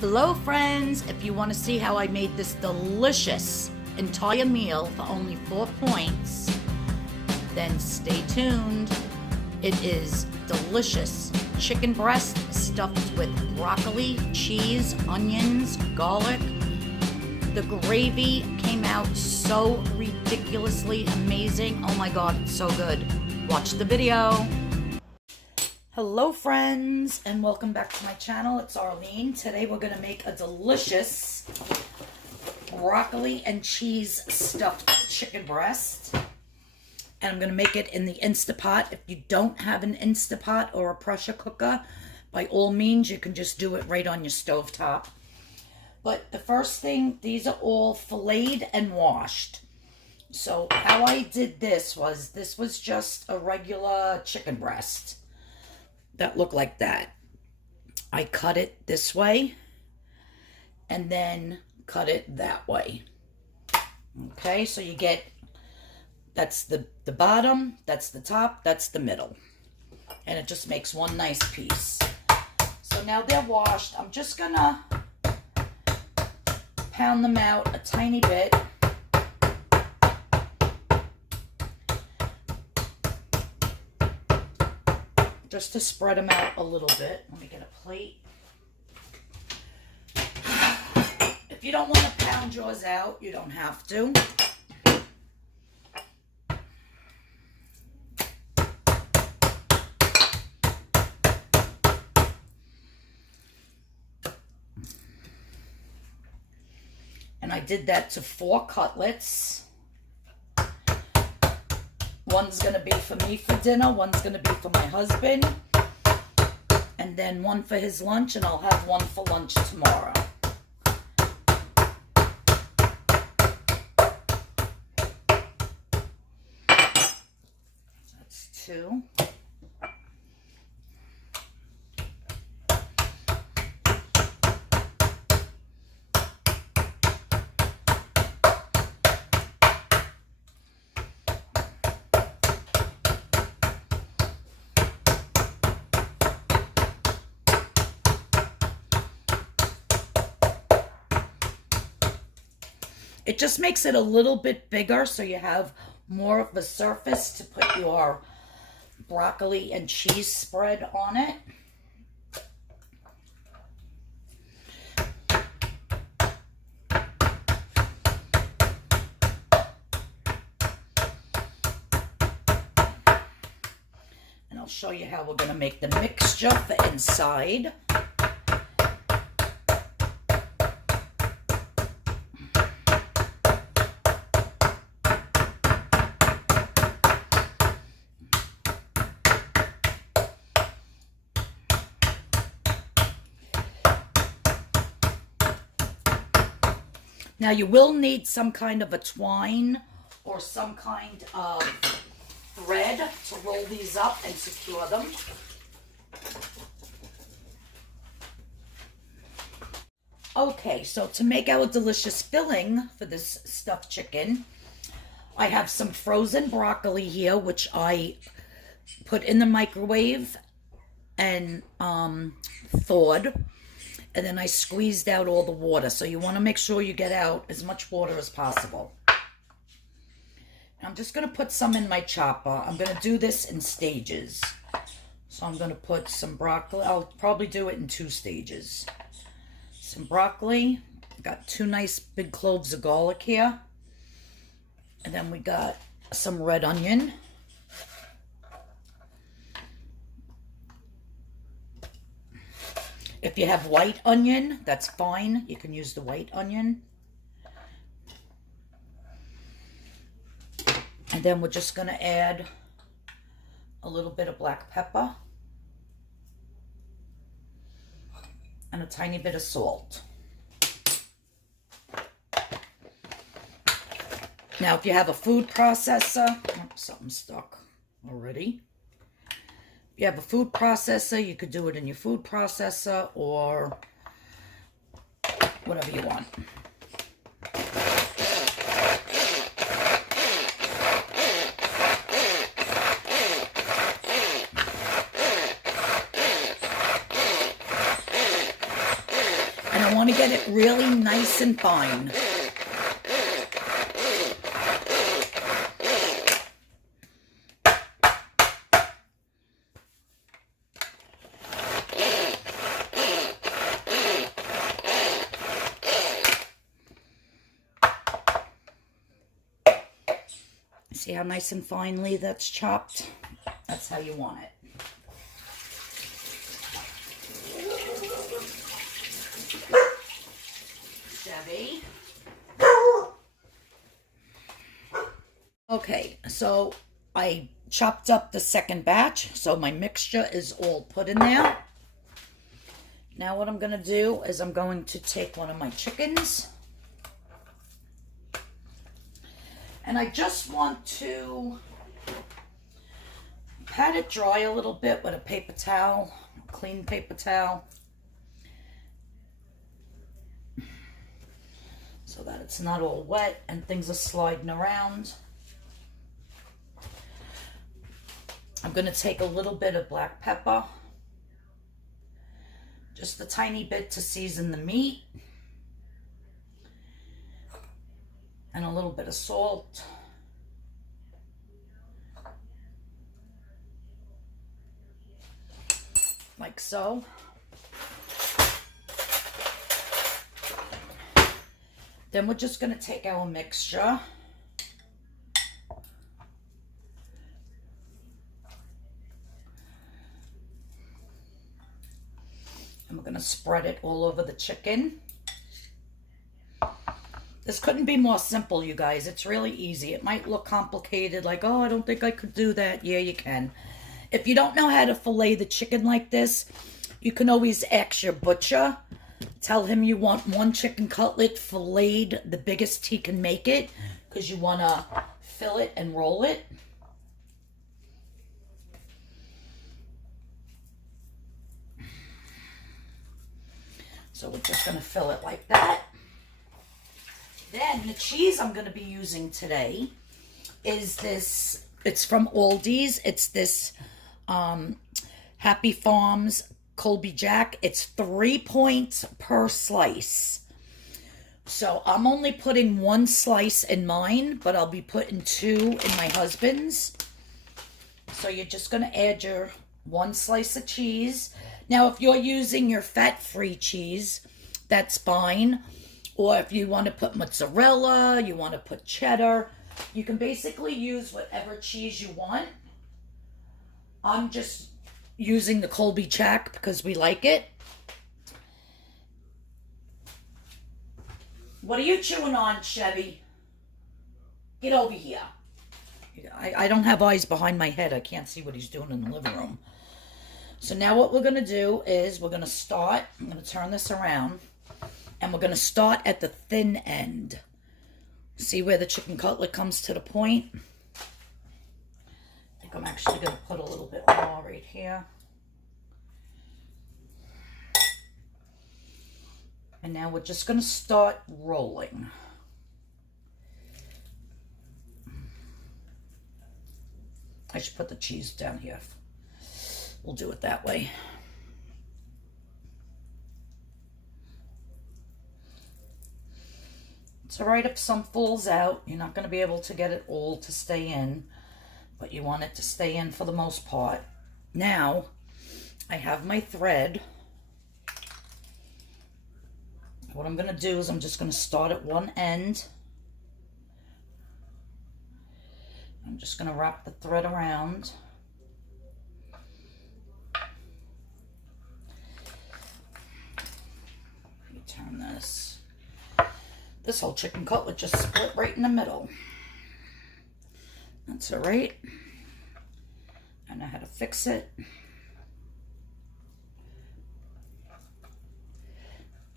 Hello friends, if you want to see how I made this delicious entire meal for only 4 points, then stay tuned. It is delicious chicken breast stuffed with broccoli, cheese, onions, garlic. The gravy came out so ridiculously amazing. Oh my god, it's so good. Watch the video. Hello friends, and welcome back to my channel. It's Arlene. Today we're going to make a delicious broccoli and cheese stuffed chicken breast. And I'm going to make it in the Instapot. If you don't have an Instapot or a pressure cooker, by all means you can just do it right on your stovetop. But the first thing, these are all filleted and washed. So how I did this was just a regular chicken breast that looked like that. I cut it this way and then cut it that way. Okay, so you get, that's the bottom, that's the top, that's the middle. And it just makes one nice piece. So now they're washed. I'm just gonna pound them out a tiny bit. Just to spread them out a little bit. Let me get a plate. If you don't want to pound yours out, you don't have to. And I did that to 4 cutlets. One's going to be for me for dinner, one's going to be for my husband, and then one for his lunch, and I'll have one for lunch tomorrow. That's 2. It just makes it a little bit bigger so you have more of a surface to put your broccoli and cheese spread on it. And I'll show you how we're going to make the mixture for inside. Now you will need some kind of a twine or some kind of thread to roll these up and secure them. Okay, so to make our delicious filling for this stuffed chicken, I have some frozen broccoli here, which I put in the microwave and thawed. And then I squeezed out all the water. So you want to make sure you get out as much water as possible. And I'm just going to put some in my chopper. I'm going to do this in stages. So I'm going to put some broccoli. I'll probably do it in 2 stages. Some broccoli. Got 2 nice big cloves of garlic here. And then we got some red onion. If you have white onion, that's fine. You can use the white onion. And then we're just going to add a little bit of black pepper and a tiny bit of salt. Now, if you have a food processor, oh, something's stuck already. If you have a food processor, you could do it in your food processor or whatever you want. want to get it really nice and fine. See how nice and finely that's chopped? That's how you want it. Chevy. Okay, so I chopped up the second batch, so my mixture is all put in there. Now what I'm going to do is I'm going to take one of my chickens. And I just want to pat it dry a little bit with a paper towel, a clean paper towel, so that it's not all wet and things are sliding around. I'm going to take a little bit of black pepper, just a tiny bit to season the meat. And a little bit of salt. Like so. Then we're just going to take our mixture. And we're going to spread it all over the chicken. This couldn't be more simple, you guys. It's really easy. It might look complicated, like, oh, I don't think I could do that. Yeah, you can. If you don't know how to fillet the chicken like this, you can always ask your butcher. Tell him you want one chicken cutlet filleted the biggest he can make it, because you want to fill it and roll it. So we're just going to fill it like that. Then the cheese I'm going to be using today is this, it's from Aldi's. It's this Happy Farms Colby Jack. It's 3 points per slice. So I'm only putting 1 slice in mine, but I'll be putting 2 in my husband's. So you're just going to add your 1 slice of cheese. Now, if you're using your fat-free cheese, that's fine. Or if you want to put mozzarella, you want to put cheddar, you can basically use whatever cheese you want. I'm just using the Colby Jack because we like it. What are you chewing on, Chevy? Get over here. I don't have eyes behind my head. I can't see what he's doing in the living room. So now what we're going to do is we're going to start. I'm going to turn this around. And we're going to start at the thin end. See where the chicken cutlet comes to the point? I think I'm actually going to put a little bit more right here. And now we're just going to start rolling. I should put the cheese down here. We'll do it that way. It's all right if some falls out. You're not going to be able to get it all to stay in, but you want it to stay in for the most part. Now, I have my thread. What I'm going to do is I'm just going to start at one end. I'm just going to wrap the thread around. Let me turn this. This whole chicken cutlet just split right in the middle. That's all right. I know how to fix it.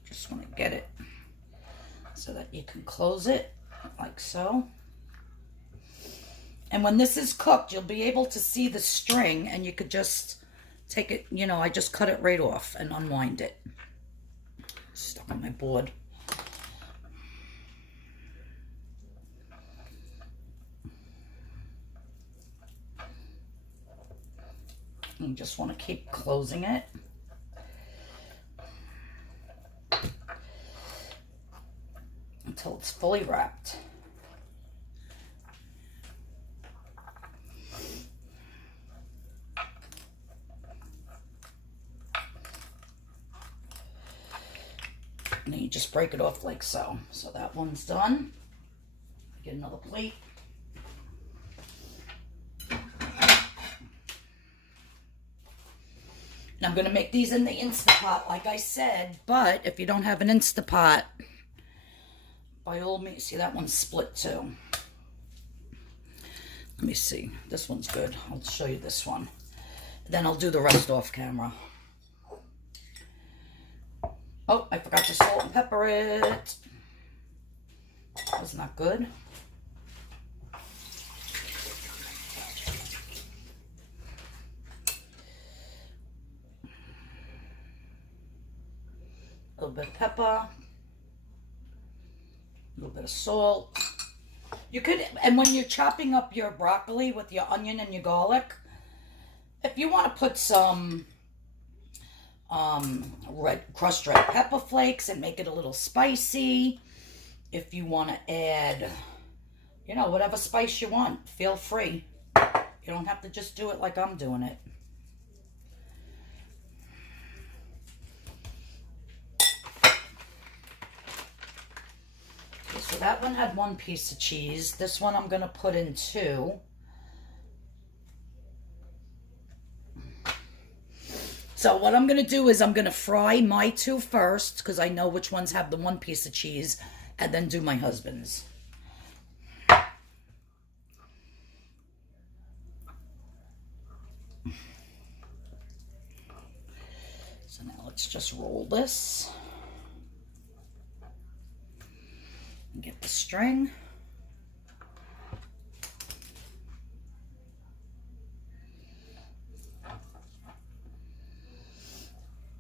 Just want to get it so that you can close it like so. And when this is cooked, you'll be able to see the string, and you could just take it, you know, I just cut it right off and unwind it. Stuck on my board. You just want to keep closing it. till it's fully wrapped. And then you just break it off like so. So that one's done. Get another plate. And I'm going to make these in the Instapot, like I said. But if you don't have an Instapot, by all means, see that one's split too. Let me see. This one's good. I'll show you this one. Then I'll do the rest off camera. Oh, I forgot to salt and pepper it. That's not good. A little bit of pepper, a little bit of salt. You could, and when you're chopping up your broccoli with your onion and your garlic, if you want to put some crushed red pepper flakes and make it a little spicy, if you want to add, you know, whatever spice you want, feel free. You don't have to just do it like I'm doing it. So that one had 1 piece of cheese. This one I'm going to put in 2. So what I'm going to do is I'm going to fry my 2 first, because I know which ones have the 1 piece of cheese, and then do my husband's. So now let's just roll this. Get the string.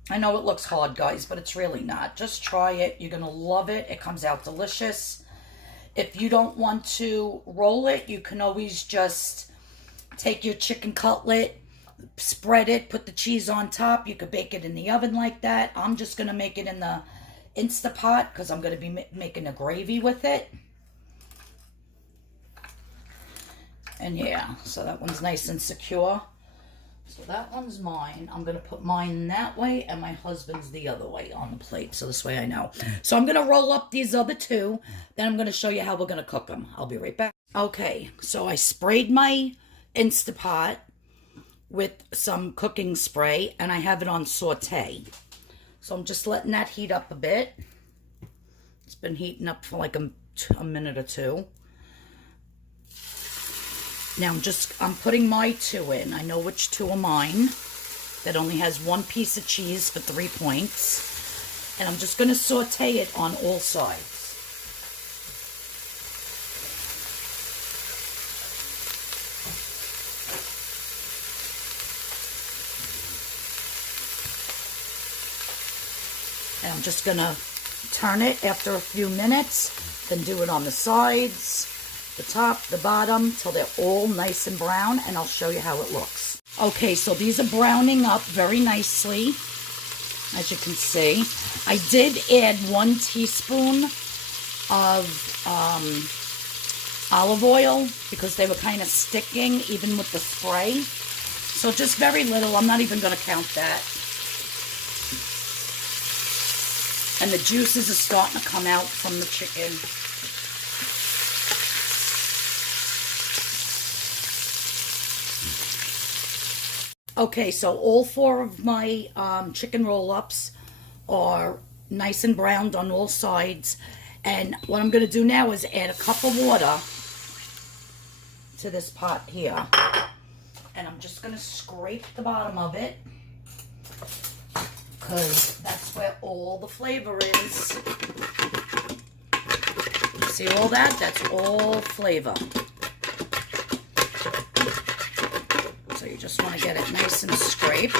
I know it looks hard, guys, but it's really not. Just try it. You're going to love it. It comes out delicious. If you don't want to roll it, you can always just take your chicken cutlet, spread it, put the cheese on top. You could bake it in the oven like that. I'm just going to make it in the Instapot because I'm going to be making a gravy with it. And yeah, so that one's nice and secure. So that one's mine. I'm going to put mine that way and my husband's the other way on the plate. So this way I know. So I'm going to roll up these other 2. Then I'm going to show you how we're going to cook them. I'll be right back. Okay, so I sprayed my Instapot with some cooking spray and I have it on saute. So I'm just letting that heat up a bit. It's been heating up for like a minute or 2. Now I'm putting my 2 in. I know which 2 are mine. That only has 1 piece of cheese for 3 points. And I'm just going to saute it on all sides. And I'm just going to turn it after a few minutes, then do it on the sides, the top, the bottom, till they're all nice and brown, and I'll show you how it looks. Okay, so these are browning up very nicely, as you can see. I did add 1 teaspoon of olive oil because they were kind of sticking even with the spray. So just very little. I'm not even going to count that. And the juices are starting to come out from the chicken. Okay, so all 4 of my chicken roll-ups are nice and browned on all sides. And what I'm going to do now is add a cup of water to this pot here. And I'm just going to scrape the bottom of it, because that's where all the flavor is. See all that? That's all flavor. So you just want to get it nice and scraped.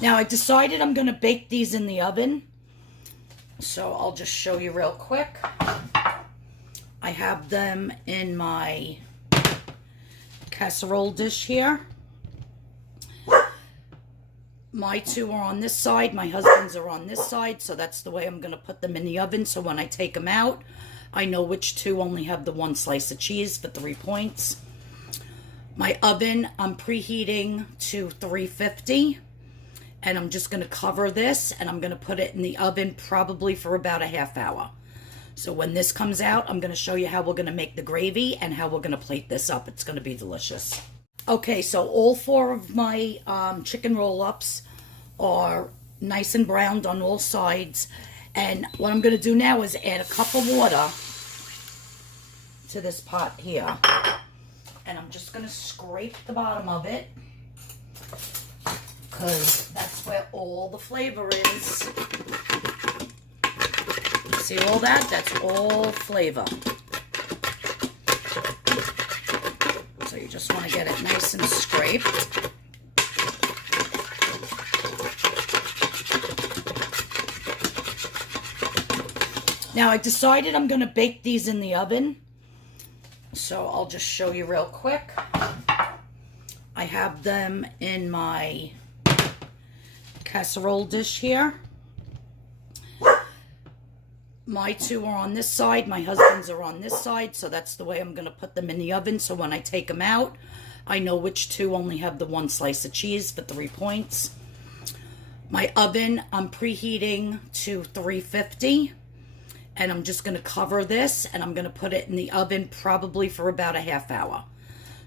Now I decided I'm going to bake these in the oven. So I'll just show you real quick. I have them in my casserole dish here. My two are on this side, my husband's are on this side, so that's the way I'm going to put them in the oven. So when I take them out, I know which two only have the one slice of cheese for 3 points. My oven, I'm preheating to 350, and I'm just going to cover this, and I'm going to put it in the oven probably for about a half hour. So when this comes out, I'm going to show you how we're going to make the gravy and how we're going to plate this up. It's going to be delicious. Okay, so all 4 of my chicken roll-ups are nice and browned on all sides. And what I'm going to do now is add a cup of water to this pot here. And I'm just going to scrape the bottom of it, because that's where all the flavor is. See all that? That's all flavor. So you just want to get it nice and scraped. Now I decided I'm going to bake these in the oven. So I'll just show you real quick. I have them in my casserole dish here. My two are on this side, my husband's are on this side, so that's the way I'm going to put them in the oven. So when I take them out, I know which two only have the one slice of cheese for 3 points. My oven, I'm preheating to 350, and I'm just going to cover this, and I'm going to put it in the oven probably for about a half hour.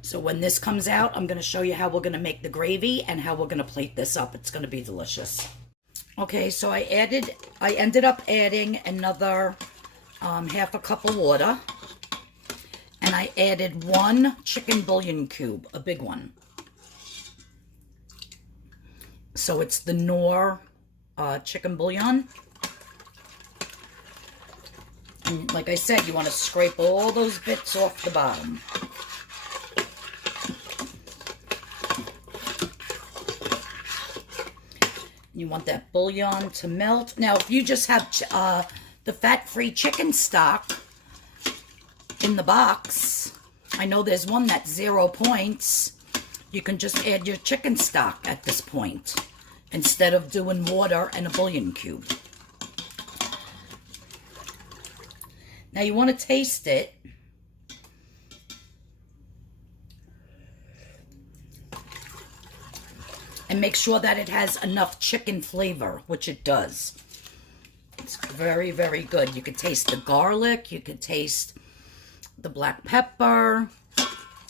So when this comes out, I'm going to show you how we're going to make the gravy and how we're going to plate this up. It's going to be delicious. Okay, so I ended up adding another half a cup of water, and I added 1 chicken bouillon cube, a big one. So it's the Knorr chicken bouillon. And like I said, you want to scrape all those bits off the bottom. You want that bouillon to melt. Now, if you just have the fat-free chicken stock in the box, I know there's one that's 0 points. You can just add your chicken stock at this point instead of doing water and a bouillon cube. Now, you want to taste it. And make sure that it has enough chicken flavor, which it does. It's very, very good. You could taste the garlic. You could taste the black pepper.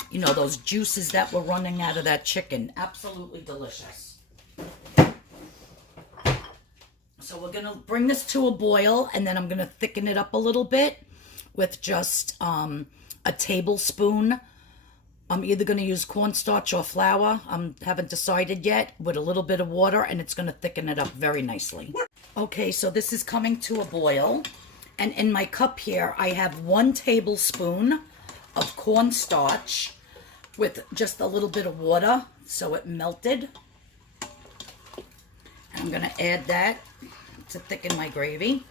You know, those juices that were running out of that chicken. Absolutely delicious. So we're going to bring this to a boil, and then I'm going to thicken it up a little bit with just a tablespoon. I'm either going to use cornstarch or flour. I haven't decided yet, with a little bit of water, and it's going to thicken it up very nicely. Okay, so this is coming to a boil. And in my cup here, I have 1 tablespoon of cornstarch with just a little bit of water, so it melted. And I'm going to add that to thicken my gravy.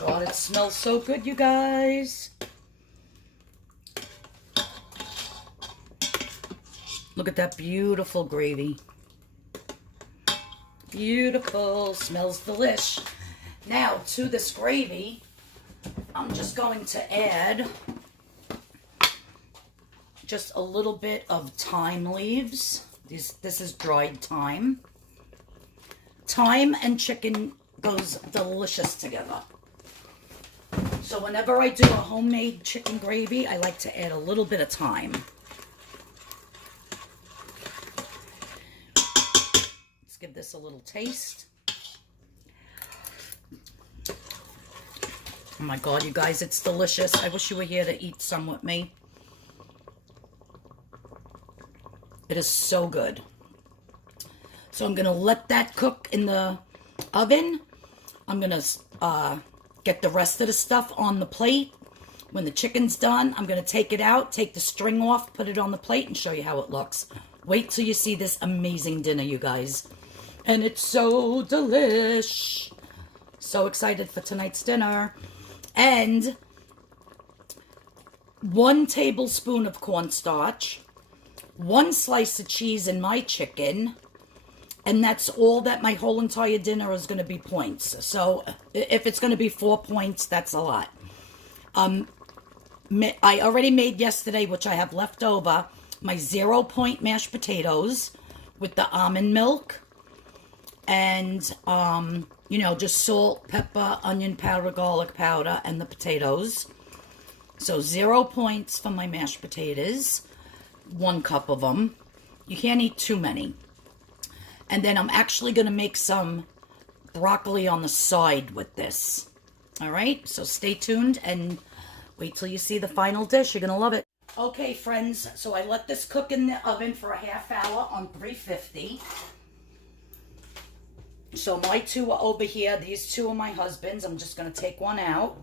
God, it smells so good, you guys. Look at that beautiful gravy. Beautiful. Smells delish. Now, to this gravy, I'm just going to add just a little bit of thyme leaves. This is dried thyme. Thyme and chicken goes delicious together. So whenever I do a homemade chicken gravy, I like to add a little bit of thyme. Let's give this a little taste. Oh my God, you guys, it's delicious. I wish you were here to eat some with me. It is so good. So I'm going to let that cook in the oven. I'm going to get the rest of the stuff on the plate. When the chicken's done, I'm going to take it out, take the string off, put it on the plate, and show you how it looks. Wait till you see this amazing dinner, you guys. And it's so delish. So excited for tonight's dinner. And 1 tablespoon of cornstarch, 1 slice of cheese in my chicken, and that's all that my whole entire dinner is going to be points. So if it's going to be 4 points, that's a lot. I already made yesterday, which I have left over, my 0-point mashed potatoes with the almond milk and, you know, just salt, pepper, onion powder, garlic powder, and the potatoes. So 0 points for my mashed potatoes, 1 cup of them. You can't eat too many. And then I'm actually going to make some broccoli on the side with this. All right, so stay tuned and wait till you see the final dish. You're going to love it. Okay, friends, so I let this cook in the oven for a half hour on 350. So my 2 are over here. These 2 are my husband's. I'm just going to take one out.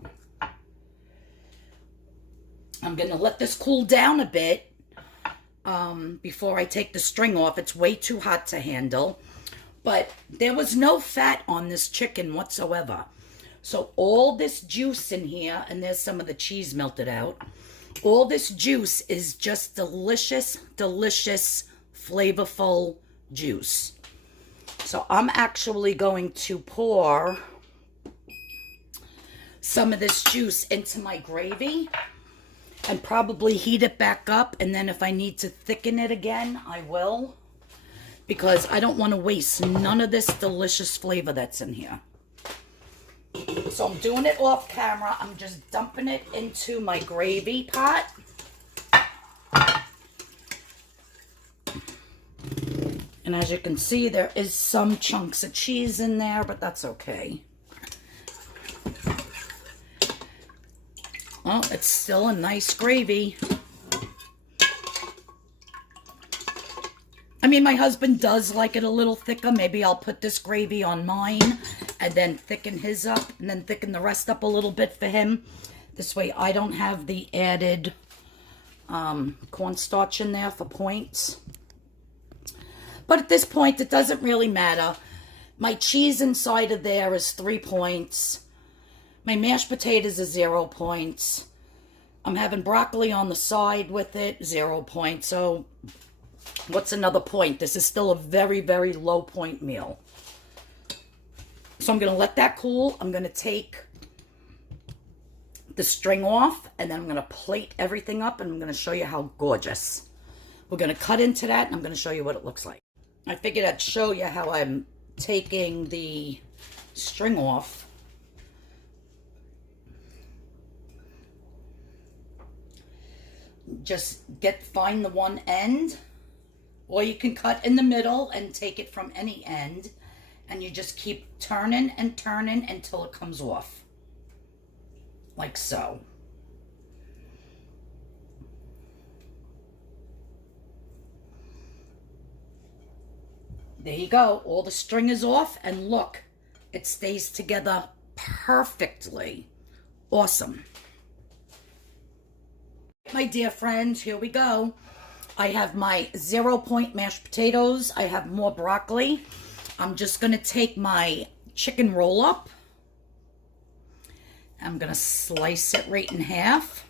I'm going to let this cool down a bit before I take the string off. It's way too hot to handle. But there was no fat on this chicken whatsoever. So all this juice in here, and there's some of the cheese melted out. All this juice is just delicious, delicious, flavorful juice. So I'm actually going to pour some of this juice into my gravy and probably heat it back up. And then if I need to thicken it again, I will. Because I don't want to waste none of this delicious flavor that's in here. So I'm doing it off camera. I'm just dumping it into my gravy pot. And as you can see, there is some chunks of cheese in there, but that's okay. Well, it's still a nice gravy. I mean, my husband does like it a little thicker. Maybe I'll put this gravy on mine and then thicken his up and then thicken the rest up a little bit for him. This way I don't have the added cornstarch in there for points. But at this point, it doesn't really matter. My cheese inside of there is 3 points. My mashed potatoes are 0 points. I'm having broccoli on the side with it, 0 points. So what's another point? This is still a very, very low point meal. So I'm going to let that cool. I'm going to take the string off, and then I'm going to plate everything up, and I'm going to show you how gorgeous. We're going to cut into that, and I'm going to show you what it looks like. I figured I'd show you how I'm taking the string off. Just find the one end, or you can cut in the middle and take it from any end, and you just keep turning and turning until it comes off, like so. There you go. All the string is off, and look, it stays together perfectly. Awesome. My dear friends, here we go. I have my 0 point mashed potatoes. I have more broccoli. I'm just going to take my chicken roll up. I'm going to slice it right in half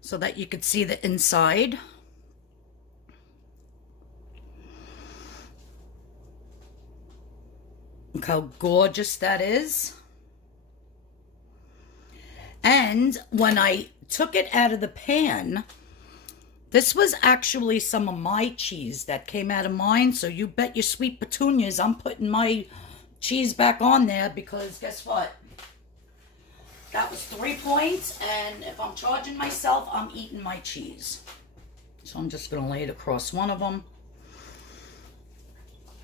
so that you could see the inside. Look how gorgeous that is. And when I took it out of the pan, this was actually some of my cheese that came out of mine. So you bet your sweet petunias I'm putting my cheese back on there, because guess what? That was 3 points, and if I'm charging myself, I'm eating my cheese. So I'm just going to lay it across one of them.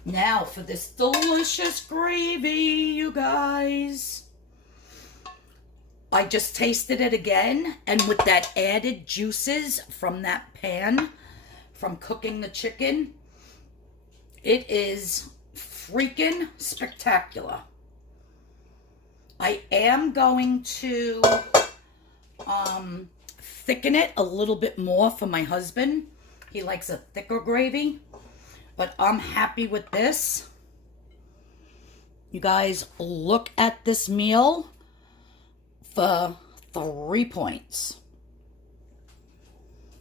Now for this delicious gravy, you guys. I just tasted it again, and with that added juices from that pan, from cooking the chicken, it is freaking spectacular. I am going to thicken it a little bit more for my husband. He likes a thicker gravy, but I'm happy with this. You guys, look at this meal for 3 points.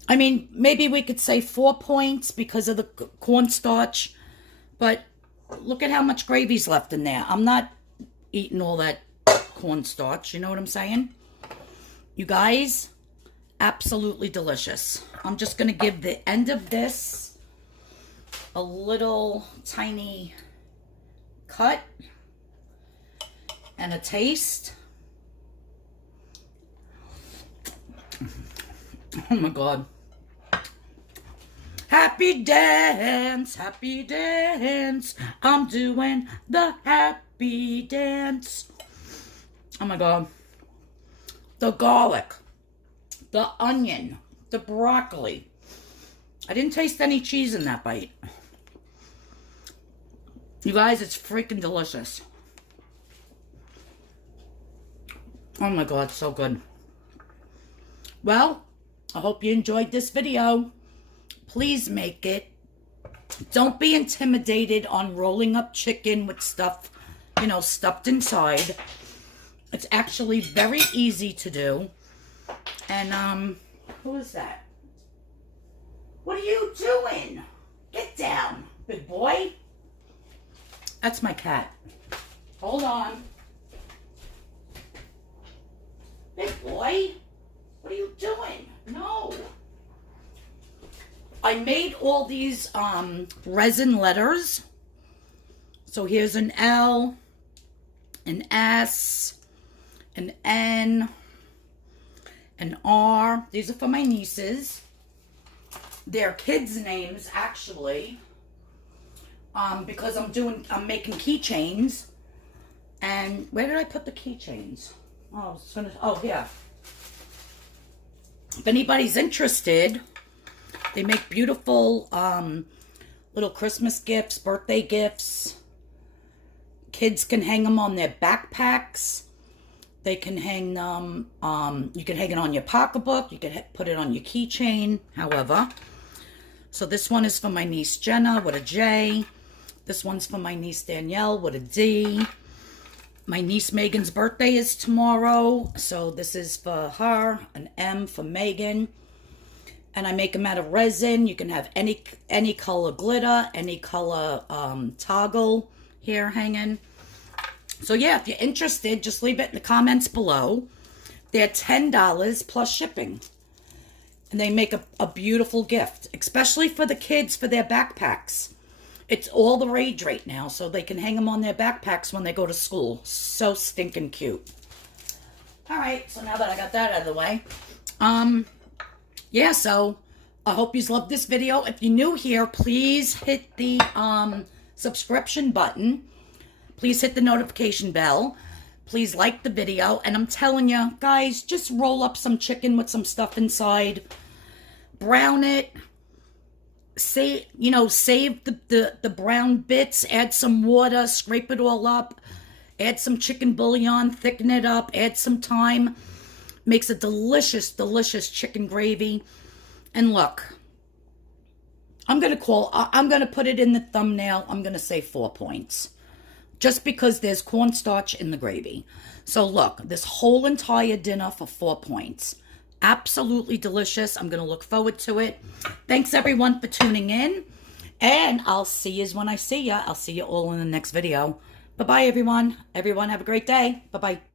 I mean, maybe we could say 4 points because of the cornstarch, but look at how much gravy's left in there. I'm not eating all that cornstarch, you know what I'm saying? You guys, absolutely delicious. I'm just going to give the end of this a little tiny cut and a taste. Oh my God. Happy dance, happy dance. I'm doing the happy dance. Oh my God. The garlic, the onion, the broccoli. I didn't taste any cheese in that bite. You guys, it's freaking delicious. Oh my God, so good. Well, I hope you enjoyed this video. Please make it. Don't be intimidated on rolling up chicken with stuff, you know, stuffed inside. It's actually very easy to do. And, who is that? What are you doing? Get down, big boy. That's my cat. Hold on. Big boy, what are you doing? No. I made all these resin letters. So here's an L, an S, an N, an R. These are for my nieces. They're kids' names, actually. Because I'm making keychains. And where did I put the keychains? Oh, yeah. If anybody's interested, they make beautiful little Christmas gifts, birthday gifts. Kids can hang them on their backpacks. They can hang them, you can hang it on your pocketbook. You can put it on your keychain, however. So this one is for my niece Jenna with a J. This one's for my niece Danielle with a D. My niece Megan's birthday is tomorrow, so this is for her, an M for Megan. And I make them out of resin. You can have any color glitter, any color toggle here hanging. So yeah, if you're interested, just leave it in the comments below. They're $10 plus shipping. And they make a beautiful gift, especially for the kids for their backpacks. It's all the rage right now, so they can hang them on their backpacks when they go to school. So stinking cute. All right, so now that I got that out of the way, yeah, so I hope you loved this video. If you're new here, please hit the subscription button. Please hit the notification bell. Please like the video. And I'm telling you, guys, just roll up some chicken with some stuff inside. Brown it. Save the brown bits. Add some water. Scrape it all up. Add some chicken bouillon. Thicken it up. Add some thyme. Makes a delicious, delicious chicken gravy. And look, I'm going to put it in the thumbnail. I'm going to say 4 points. Just because there's cornstarch in the gravy. So look, this whole entire dinner for 4 points. Absolutely delicious. I'm going to look forward to it. Thanks everyone for tuning in. And I'll see you when I see you. I'll see you all in the next video. Bye-bye everyone. Everyone have a great day. Bye-bye.